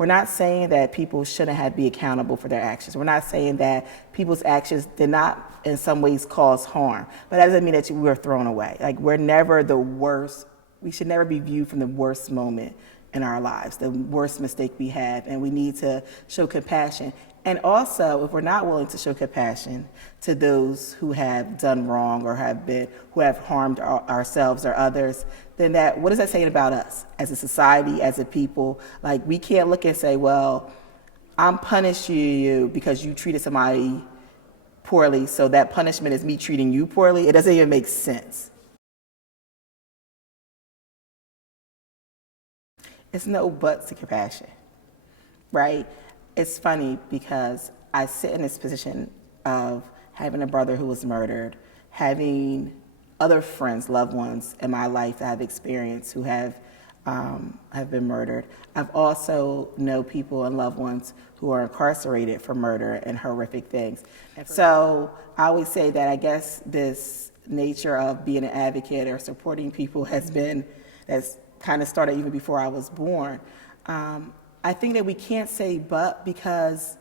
We're not saying that people shouldn't have to be accountable for their actions. We're not saying that people's actions did not in some ways cause harm, but that doesn't mean that we're thrown away. Like, we're never the worst. We should never be viewed from the worst moment in our lives, the worst mistake we have, and we need to show compassion. And also, if we're not willing to show compassion to those who have done wrong or who have harmed ourselves or others, then what is that saying about us as a society, as a people? Like, we can't look and say, well, I'm punishing you because you treated somebody poorly, so that punishment is me treating you poorly. It doesn't even make sense. It's no but to compassion, right? It's funny because I sit in this position of having a brother who was murdered, having other friends, loved ones in my life that I've experienced who have been murdered. I've also know people and loved ones who are incarcerated for murder and horrific things. So I always say that I guess this nature of being an advocate or supporting people that's kind of started even before I was born. I think that we can't say but, because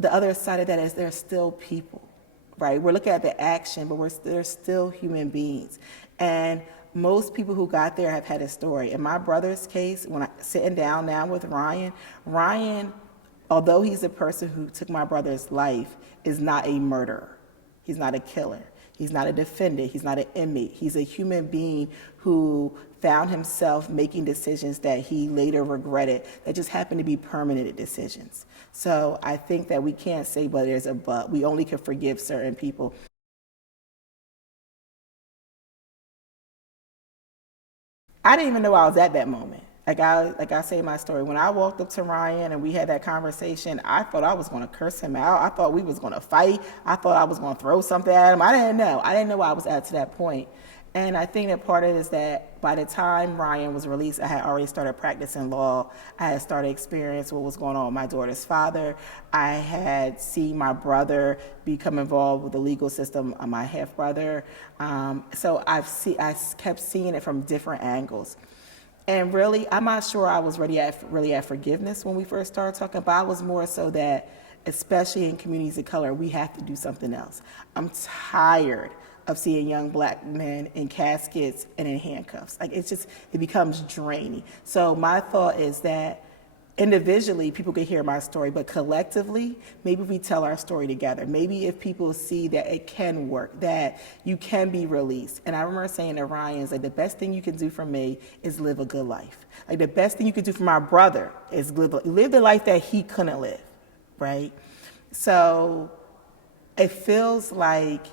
the other side of that is there's still people, right? We're looking at the action, but they're still human beings. And most people who got there have had a story. In my brother's case, when I'm sitting down now with Ryan, although he's the person who took my brother's life, is not a murderer. He's not a killer. He's not a defendant. He's not an inmate. He's a human being who found himself making decisions that he later regretted that just happened to be permanent decisions. So I think that we can't say, but there's a but. We only can forgive certain people. I didn't even know I was at that moment. Like I say in my story, when I walked up to Ryan and we had that conversation, I thought I was going to curse him out. I thought we was going to fight. I thought I was going to throw something at him. I didn't know I was at to that point. And I think that part of it is that by the time Ryan was released, I had already started practicing law. I had started experiencing what was going on with my daughter's father. I had seen my brother become involved with the legal system, my half brother. So I kept seeing it from different angles. And really, I'm not sure I was really at forgiveness when we first started talking, but I was more so that, especially in communities of color, we have to do something else. I'm tired of seeing young black men in caskets and in handcuffs. Like, it becomes draining. So my thought is that individually, people could hear my story, but collectively, maybe we tell our story together. Maybe if people see that it can work, that you can be released. And I remember saying to Ryan, like, the best thing you can do for me is live a good life. Like, the best thing you could do for my brother is live the life that he couldn't live, right? So it feels like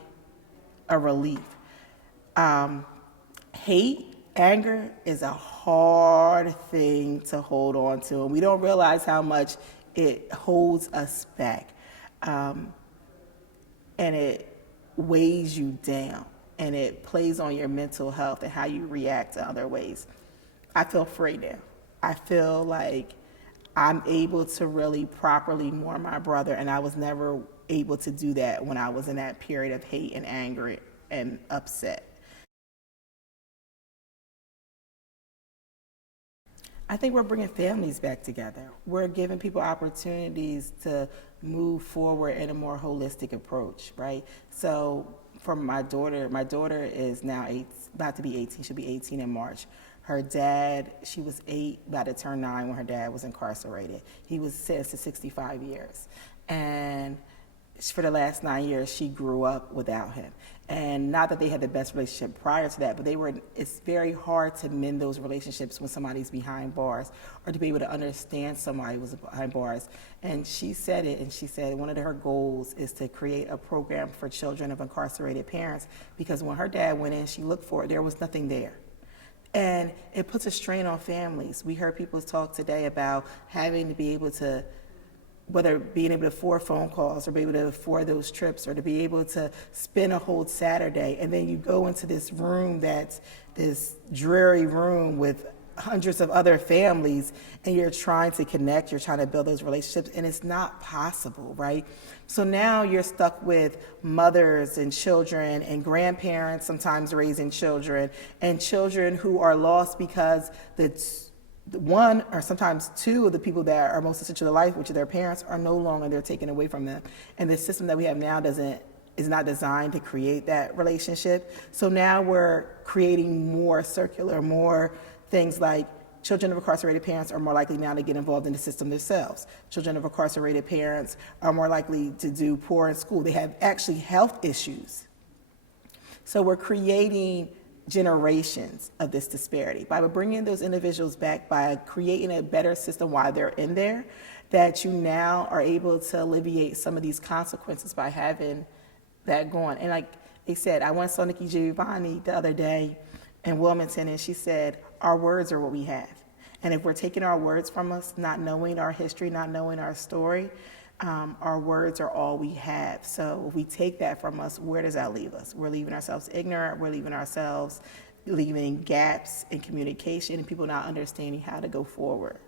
a relief. Hate, anger is a hard thing to hold on to, and we don't realize how much it holds us back. And it weighs you down, and it plays on your mental health and how you react to other ways. I feel free now. I feel like I'm able to really properly mourn my brother, and I was never able to do that when I was in that period of hate and anger and upset. I think we're bringing families back together. We're giving people opportunities to move forward in a more holistic approach, right? So for my daughter is now about to be 18. She'll be 18 in March. Her dad, she was 8, about to turn 9 when her dad was incarcerated. He was sentenced to 65 years. And for the last 9 years, she grew up without him. And not that they had the best relationship prior to that, but it's very hard to mend those relationships when somebody's behind bars, or to be able to understand somebody was behind bars. And she said one of her goals is to create a program for children of incarcerated parents, because when her dad went in, she looked for it, there was nothing there. And it puts a strain on families. We heard people talk today about having to be able to, whether being able to afford phone calls or be able to afford those trips, or to be able to spend a whole Saturday, and then you go into this room that's this dreary room with hundreds of other families, and you're trying to connect, you're trying to build those relationships, and it's not possible, right? So now you're stuck with mothers and children and grandparents sometimes raising children, and children who are lost because one or sometimes two of the people that are most essential to life, which are their parents, are no longer, they're taken away from them. And the system that we have now is not designed to create that relationship. So now we're creating more circular, more things like children of incarcerated parents are more likely now to get involved in the system themselves. Children of incarcerated parents are more likely to do poor in school. They have actually health issues. So we're creating generations of this disparity by bringing those individuals back, by creating a better system while they're in there, that you now are able to alleviate some of these consequences by having that going. And like they said, I went saw Nikki Giovanni the other day in Wilmington, and she said, our words are what we have. And if we're taking our words from us, not knowing our history, not knowing our story, our words are all we have. So if we take that from us, where does that leave us? We're leaving ourselves ignorant. We're leaving gaps in communication and people not understanding how to go forward.